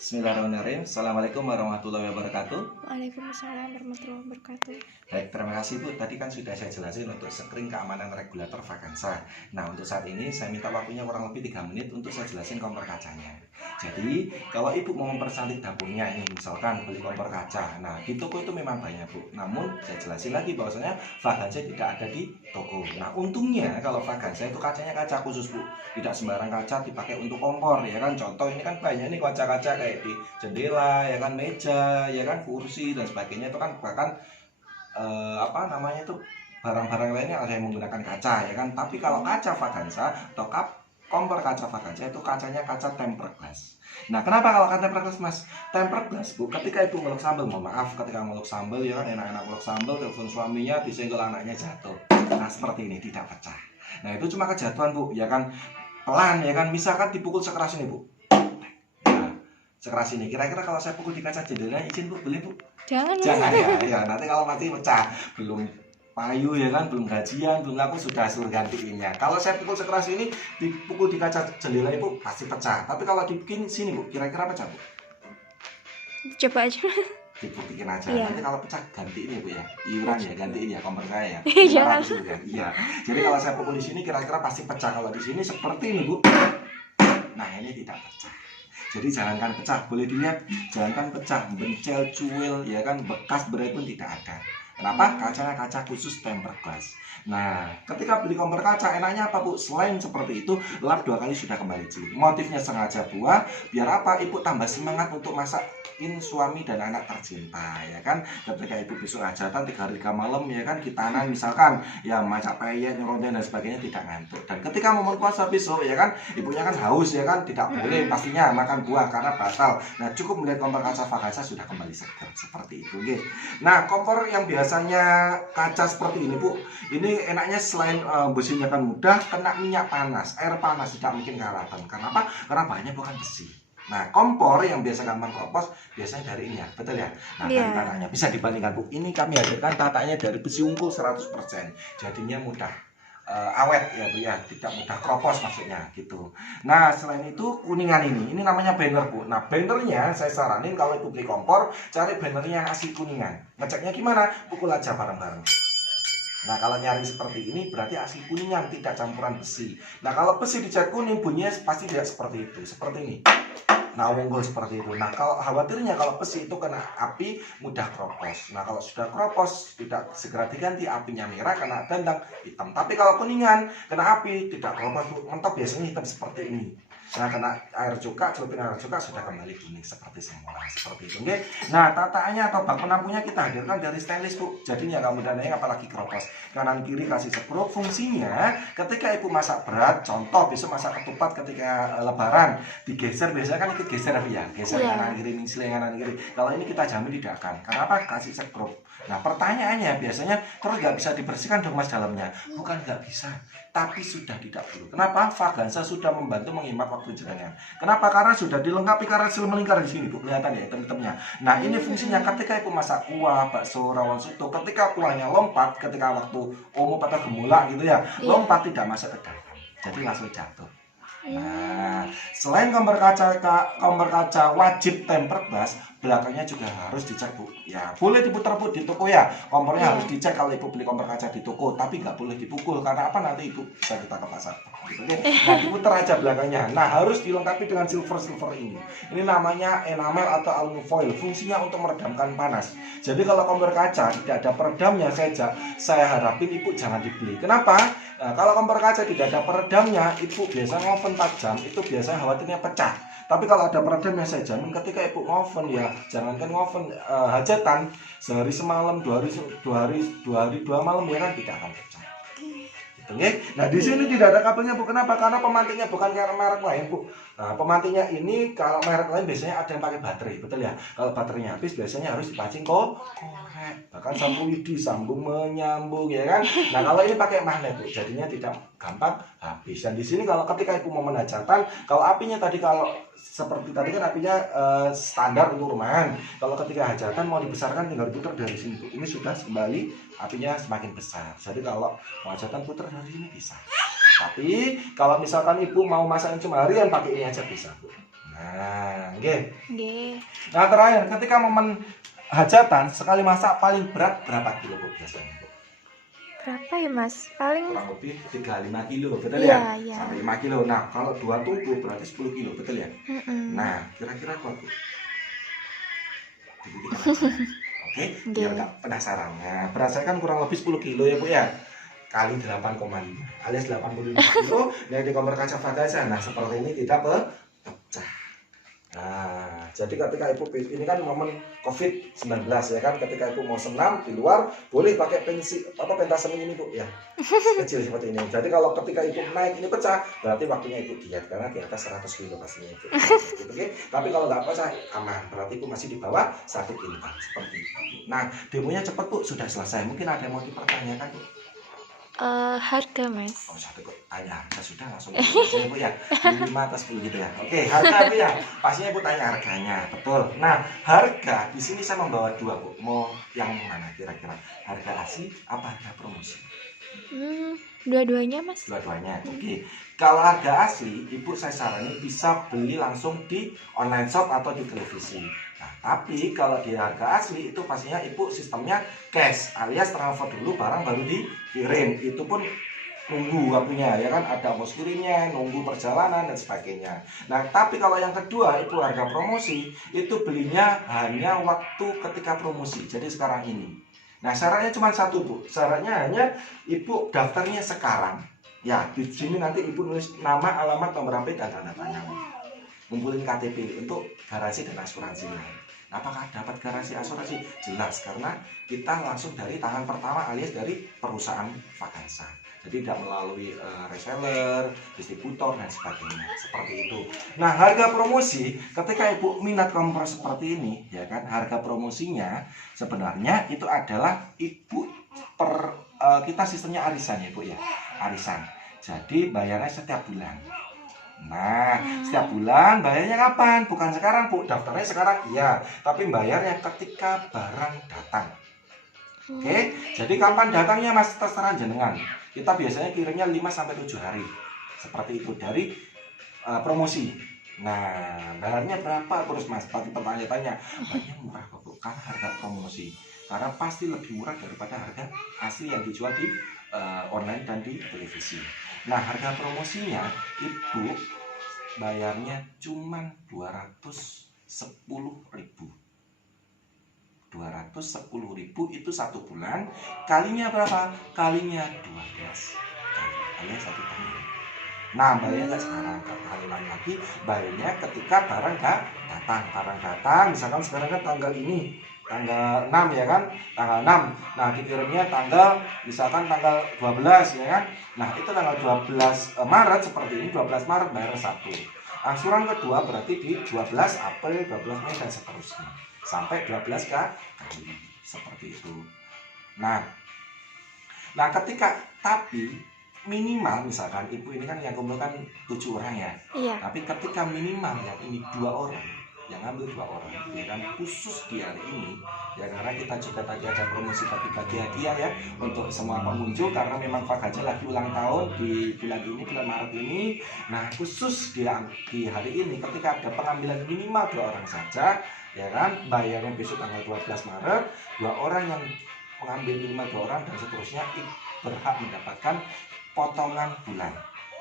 Bismillahirrahmanirrahim. Assalamualaikum warahmatullahi wabarakatuh. Waalaikumsalam warahmatullahi wabarakatuh. Baik, terima kasih Bu. Tadi kan sudah saya jelasin untuk screen keamanan regulator vakansa. Nah, untuk saat ini saya minta waktunya kurang lebih 3 menit untuk saya jelasin kompor kacanya. Jadi, kalau Ibu mau mempercantik dapurnya ini, misalkan beli kompor kaca. Nah, di toko itu memang banyak Bu. Namun, saya jelasin lagi bahwasanya vakansa tidak ada di toko. Nah, untungnya kalau vakansa itu kacanya kaca khusus Bu. Tidak sembarang kaca dipakai untuk kompor, ya kan? Contoh ini kan banyak nih kaca-kaca kayak di jendela, ya kan, meja, ya kan, kursi dan sebagainya itu kan bahkan barang-barang lainnya ada yang menggunakan kaca, ya kan. Tapi kalau kaca vakansa atau kompor kaca vakansa itu kacanya kaca tempered glass. Nah, kenapa kalau kaca tempered glass Mas? Tempered glass Bu, ketika Ibu ngeluk sambal, mohon maaf, ketika ngeluk sambal ya kan, enak-enak ngeluk sambal, telepon suaminya, disenggol anaknya jatuh. Nah, seperti ini tidak pecah. Nah, itu cuma kejatuhan Bu, ya kan, pelan, ya kan. Misalkan dipukul sekeras ini Bu, nah, sekeras ini, kira-kira kalau saya pukul di kaca jendela izin Bu, boleh Bu? Jangan Ya, nanti kalau mati pecah, belum payu, ya kan, belum gajian, belum laku sudah suruh gantiinnya. Kalau saya pukul sekeras ini, dipukul di kaca jendela Ibu pasti pecah. Tapi kalau dibikin sini Bu, kira-kira pecah Bu? Coba aja. Dibuktikan aja. Iya. Nanti kalau pecah gantiin ya Bu ya. Iuran ya, gantiin ya kompor saya ya. Jangan. 500 ya. Iya. Jadi kalau saya pukul di sini kira-kira pasti pecah. Kalau di sini seperti ini Bu. Nah, ini tidak pecah. Jadi jangankan pecah, boleh dilihat, jangankan pecah, bencel, cuil, ya kan, bekas berat pun tidak ada. Kenapa? Kacanya kaca khusus tempered glass. Nah, ketika beli kompor kaca, enaknya apa Bu? Selain seperti itu, lap 2 kali sudah kembali cilik. Motifnya sengaja buah, biar apa? Ibu tambah semangat untuk masakin suami dan anak tercinta, ya kan? Ketika Ibu besok hajatan 3 hari 3 malam, ya kan, kitanan misalkan, ya masak peyek, nyeronten dan sebagainya tidak ngantuk. Dan ketika momen puasa besok, ya kan, ibunya kan haus, ya kan, tidak boleh pastinya makan buah karena batal. Nah, cukup melihat kompor kaca vakansa sudah kembali segar seperti itu, gitu. Nah, kompor yang biasanya kaca seperti ini Bu, ini enaknya selain besinya kan mudah, kena minyak panas, air panas tidak mungkin karatan. Karena apa? Karena bahannya bukan besi. Nah, kompor yang biasa gampang keropos biasanya dari ini ya, betul ya? Nah, dari tatanya bisa dibandingkan Bu. Ini kami hadirkan tatanya dari besi unggul 100%. Jadinya mudah awet ya Bu ya, tidak mudah keropos maksudnya gitu. Nah, selain itu kuningan ini namanya banner Bu. Nah, bannernya saya saranin kalau Ibu beli kompor, cari bannernya yang asli kuningan. Ngeceknya gimana? Pukul aja bareng-bareng. Nah, kalau nyari seperti ini berarti asli kuningan, tidak campuran besi. Nah, kalau besi dicat kuning bunyinya pasti tidak seperti itu, seperti ini. Nah, unggul seperti itu. Nah, kalau khawatirnya kalau besi itu kena api mudah keropos. Nah, kalau sudah keropos tidak segera diganti, apinya merah kena dandang hitam. Tapi kalau kuningan kena api tidak keropos, mentok biasanya hitam seperti ini. Nah, kena air cuka, celupin air cuka sudah kembali kuning seperti semula, seperti itu. Oke. Nah, tataannya atau bak penampunya kita hadirkan dari stainless Bu. Jadinya kamu dananya apalagi keropos. Kanan kiri kasih sepruk. Fungsinya ketika Ibu masak berat, contoh besok masak ketupat ketika lebaran, digeser biasanya kan ikut geser ya, geser kanan kiri, seling kanan kiri. Kalau ini kita jamin tidak akan. Karena apa? Kasih sepruk. Nah, pertanyaannya biasanya terus nggak bisa dibersihkan dong Mas dalamnya? Bukan nggak bisa, tapi sudah tidak perlu. Kenapa? Vakansa sudah membantu menghemat waktu jenengan. Kenapa? Karena sudah dilengkapi karansil melingkar di sini Bu, kelihatan ya hitam-hitamnya. Nah, ini fungsinya ketika Ibu masak kuah, bakso, rawon soto, ketika kuahnya lompat, ketika waktu umum atau gemulak gitu ya, lompat tidak masuk ke dalam, jadi langsung jatuh. Nah, selain kompor kaca wajib tempered glass, belakangnya juga harus dicek Bu. Ya, boleh diputar Bu di toko ya. Kompornya harus dicek kalau Ibu beli kompor kaca di toko, tapi nggak boleh dipukul karena apa? Nanti Ibu bisa kita ke pasar. Gitu, oke? Nah, diputar aja belakangnya. Nah, harus dilengkapi dengan silver ini. Ini namanya enamel atau aluminium foil. Fungsinya untuk meredamkan panas. Jadi kalau kompor kaca tidak ada peredamnya, saya harapin Ibu jangan dibeli. Kenapa? Nah, kalau kompor kaca tidak ada peredamnya, Ibu biasa ngoven tajam, itu biasanya khawatirnya pecah. Tapi kalau ada peredamnya, saya jamin ketika Ibu ngoven ya, jangankan ngoven hajatan sehari semalam, 2 malam ya kan tidak akan pecah. Gitu, ya. Nah, di sini tidak ada kabelnya Bu. Kenapa? Karena pemantiknya bukan kayak merek lain Bu. Nah, pemantiknya ini kalau merek lain biasanya ada yang pakai baterai, betul ya? Kalau baterainya habis biasanya harus dipancing korek, bahkan sambung lidi, sambung menyambung ya kan. Nah, kalau ini pakai magnet Bu, jadinya tidak gampang habis. Dan di sini kalau ketika Ibu mau menhajatan, kalau apinya tadi kalau seperti tadi kan apinya standar untuk rumahan. Kalau ketika hajatan mau dibesarkan tinggal putar dari sini Bu. Ini sudah kembali apinya semakin besar. Jadi kalau mau hajatan putar dari sini bisa. Tapi kalau misalkan Ibu mau masakin cuma harian pakai ini aja bisa Bu. Nah, oke. Nggih. Nah, terakhir ketika momen hajatan sekali masak paling berat berapa kilo Bu biasanya Bu? Berapa ya, Mas? Paling Kurang lebih 35 kilo, betul iya, ya? iya. Sampai 5 kilo. Nah, kalau 2 tungku berarti 10 kilo, betul ya? Mm-mm. Nah, kira-kira kuat Bu? Dibuktikan aja. Oke, biar Nggih. nggak penasaran. Nah, berat saya kan kurang lebih 10 kilo ya Bu ya. Kali 8,5 alias 85 kilo. Nah, di kompor kaca Fagaza. Nah, seperti ini tidak pecah. Nah, jadi ketika ibu ini kan momen COVID-19 ya kan, ketika ibu mau senam di luar boleh pakai pentasem ini Bu ya, kecil seperti ini. Jadi kalau ketika ibu naik ini pecah, berarti waktunya ibu diet karena di atas 100 kilo pastinya ibu. Gitu, oke? Tapi kalau nggak pecah aman, berarti ibu masih di bawah 1 kuintal seperti itu. Nah, demonya cepat Bu, sudah selesai. Mungkin ada yang mau dipertanyakan Bu? Harga, Mas. Oh, satu kok tanya harga sudah langsung saya Bu ya 5 atau 10 gitu ya. Oke, harga Bu ya. Pastinya Bu tanya harganya, betul. Nah, harga di sini saya membawa 2 Bu. Mau yang mana kira-kira? Harga asli apa harga promosi? Dua-duanya, Mas. Dua-duanya. Oke. Kalau harga asli, Ibu saya saranin bisa beli langsung di online shop atau di televisi. Nah, tapi kalau di harga asli itu pastinya Ibu sistemnya cash alias transfer dulu barang baru dikirim. Itu pun nunggu waktunya ya kan, ada ongkos kirimnya, nunggu perjalanan dan sebagainya. Nah, tapi kalau yang kedua Ibu harga promosi itu belinya hanya waktu ketika promosi. Jadi sekarang ini. Nah, syaratnya cuma satu Bu. Syaratnya hanya Ibu daftarnya sekarang. Ya, di sini nanti Ibu nulis nama, alamat, nomor HP dan tanda tangan. Ngumpulin KTP untuk garansi dan asuransinya. Apakah dapat garansi asuransi? Jelas, karena kita langsung dari tangan pertama alias dari perusahaan Fagaza. Jadi tidak melalui reseller, distributor dan sebagainya. Seperti itu. Nah, harga promosi ketika Ibu minat kompor seperti ini, ya kan, harga promosinya sebenarnya itu adalah Ibu kita sistemnya arisan ya Bu ya. Arisan. Jadi bayarnya setiap bulan. Nah, setiap bulan bayarnya kapan? Bukan sekarang Bu, daftarnya sekarang iya, tapi bayarnya ketika barang datang. Oke, jadi kapan datangnya Mas terserah jenengan. Kita biasanya kirimnya 5-7 hari. Seperti itu dari promosi. Nah, bayarnya berapa terus Mas? Pasti pertanyaan-tanya. Bayarnya murah kok Bu, karena harga promosi. Karena pasti lebih murah daripada harga asli yang dijual di online dan di televisi. Nah, harga promosinya Ibu bayarnya cuma 210.000. 210.000 itu 1 bulan. Kalinya berapa? Kalinya 12 kali alias 1 tahun. Nah, bayarnya nggak sekarang, kali lagi bayarnya ketika barang datang. Barang datang, misalkan sekarang kan tanggal ini, tanggal 6 ya kan, tanggal 6. Nah, dikirimnya misalkan tanggal 12 ya kan. Nah, itu tanggal 12 Maret seperti ini, 12 Maret bayar 1. Angsuran kedua berarti di 12 April, 12 Mei dan seterusnya. Sampai 12 kali seperti itu. Nah, ketika tapi minimal misalkan Ibu ini kan yang kumpulkan 7 orang ya. Iya. Tapi ketika minimal yang ini 2 orang, yang ambil 2 orang, ya kan, khusus di hari ini, ya karena kita juga tadi ada promosi bagi-bagi hadiah ya untuk semua pengunjung karena memang Fagaza lagi ulang tahun di bulan ini, bulan Maret ini. Nah, khusus di hari ini ketika ada pengambilan minimal 2 orang saja, ya kan, bayarnya besok tanggal 12 Maret, 2 orang yang mengambil minimal 2 orang dan seterusnya berhak mendapatkan potongan bulan.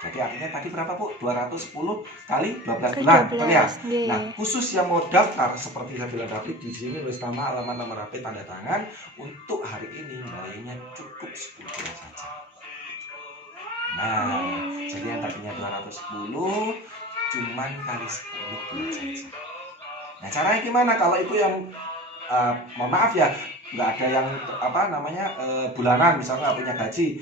Jadi artinya tadi berapa Bu? 210 kali 12 bulan, betul ya? Nah, khusus yang mau daftar seperti saya bilang tadi, di sini tulis nama, alamat, nomor HP, tanda tangan. Untuk hari ini bayarnya cukup 10 bulan saja. Nah, jadi yang tadinya 210 cuman kali 10 bulan saja. Nah, caranya gimana kalau Ibu yang mohon maaf ya, nggak ada yang bulanan, misalnya nggak punya gaji,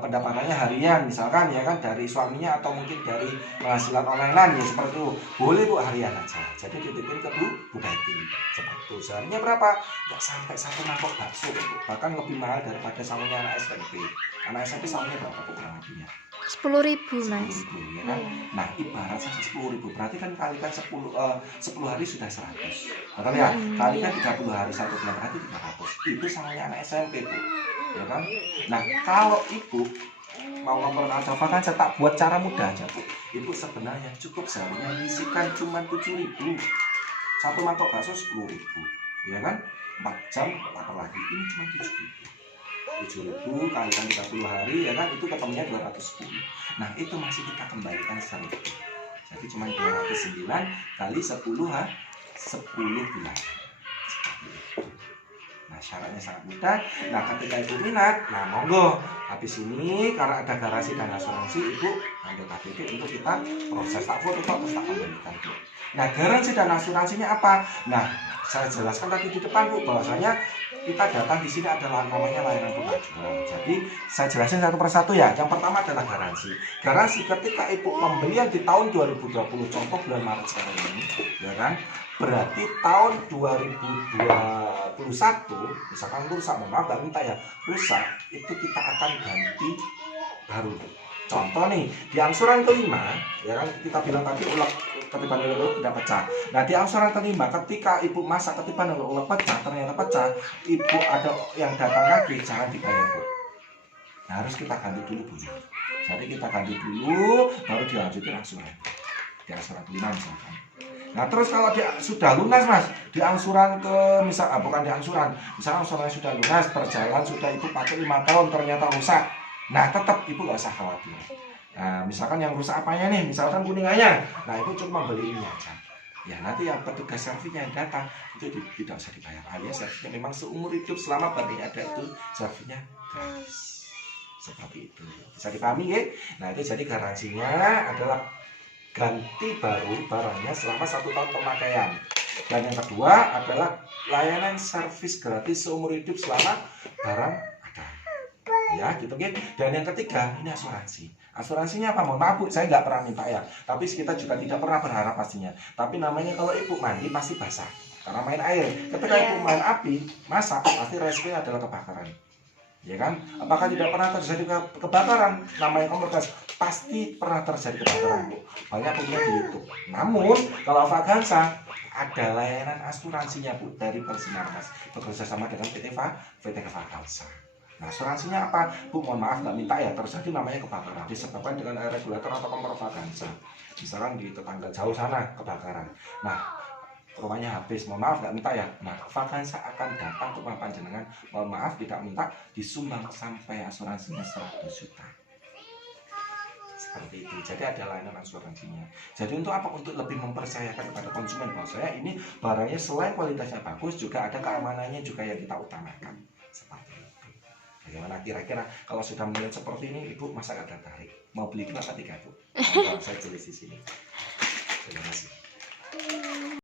pendapatannya harian misalkan ya kan, dari suaminya atau mungkin dari penghasilan online ya seperti itu, boleh Bu harian aja. Jadi titipin ke Bu Betty seperti itu. Seharusnya berapa? Nggak sampai 1 mangkok bakso Bu. Bahkan lebih mahal daripada samunya anak SMP. Anak SMP samunya berapa Bu kurang lebihnya? 10.000 Mas. 10.000 ya kan? Nah, ibarat saja 10.000 berarti kan kalikan 10 hari sudah 100. Betul ya? Kalikan 30 hari 1 bulan berarti 300. Itu samanya anak SMP Bu. Ya kan? Nah, kalau Ibu mau memperkenalkan Fagaza, tak buat cara mudah aja Bu. Ibu sebenarnya cukup seharusnya menyisihkan cuma 7.000. Satu mangkok bakso 10.000, ya kan? 4 jam lapar lagi, ini cuma 7.000 kalikan 30 hari, ya kan? Itu ketemunya 210. Nah itu masih kita kembalikan secara utuh. Jadi cuma 209 kali 10 bulan. Nah syaratnya sangat mudah. Nah ketika ibu minat, nah monggo. Habis ini karena ada garansi dan asuransi, ibu ambil KTP untuk kita proses tak foto terus tak kembalikan. Nah garansi dan asuransinya apa? Nah saya jelaskan tadi di depan Bu, bahwasanya kita datang di sini adalah namanya layanan pengajuan. Jadi saya jelasin satu persatu ya. Yang pertama adalah garansi. Garansi ketika ibu pembelian di tahun 2020, contoh bulan Maret sekarang ini, ya kan? Berarti tahun 2021, misalkan rusak, mohon maaf, minta ya, rusak, itu kita akan ganti baru. Contoh nih, di angsuran kelima, ya kan kita bilang tadi ulek ketiban ulek tidak pecah. Nah di angsuran kelima, ketika ibu masak ketiban ulek pecah, ternyata pecah, ibu ada yang datang lagi, jangan dibayar Bu. Nah, harus kita ganti dulu Bu. Jadi kita ganti dulu, baru dilanjutin angsuran. Di angsuran kelima misalkan. Nah terus kalau dia sudah lunas Mas, di angsuran bukan di angsuran, misalnya angsuran sudah lunas, berjalan sudah ibu pakai 5 tahun ternyata rusak. Nah tetap ibu nggak usah khawatir. Nah misalkan yang rusak apanya nih, misalkan kuningannya, nah ibu cuma beli ini aja. Ya nanti yang petugas servisnya yang datang itu tidak usah dibayar, alias servisnya memang seumur hidup selama baterai ada itu servisnya gratis. Seperti itu, bisa dipahami ya? Nah itu jadi garansinya adalah ganti baru barangnya selama 1 tahun pemakaian. Dan yang kedua adalah layanan servis gratis seumur hidup selama barang ada. Ya gitu kan. Dan yang ketiga ini asuransi. Asuransinya apa? Mohon maaf Bu, saya nggak pernah minta ya. Tapi kita juga tidak pernah berharap pastinya. Tapi namanya kalau ibu mandi pasti basah karena main air. Ketika ibu main api, masak, pasti resikonya adalah kebakaran. Ya kan? Apakah tidak pernah terjadi kebakaran? Namanya kompor gas pasti pernah terjadi kebakaran Bu. Banyak punya di YouTube. Namun kalau Vagansa ada layanan asuransinya Bu dari Persinar Mas, bekerja sama dengan PT Vagansa. Nah asuransinya apa Bu? Mohon maaf nggak minta ya, terjadi namanya kebakaran disebabkan dengan regulator atau kompor Vagansa. Misalkan di tetangga jauh sana kebakaran. Nah rumahnya habis, mohon maaf nggak minta ya. Nah Vagansa akan datang ke rumah panjenengan, mohon maaf tidak minta, disumbang sampai asuransinya 100 juta. Seperti itu. Jadi ada layanan asuransinya. Jadi untuk apa? Untuk lebih mempercayakan kepada konsumen bahwa saya ini barangnya selain kualitasnya bagus, juga ada keamanannya juga yang kita utamakan. Seperti itu. Bagaimana kira-kira kalau sudah melihat seperti ini, ibu masa nggak tertarik? Mau beli 2 atau 3 Bu? Saya tulis di sini. Terima kasih.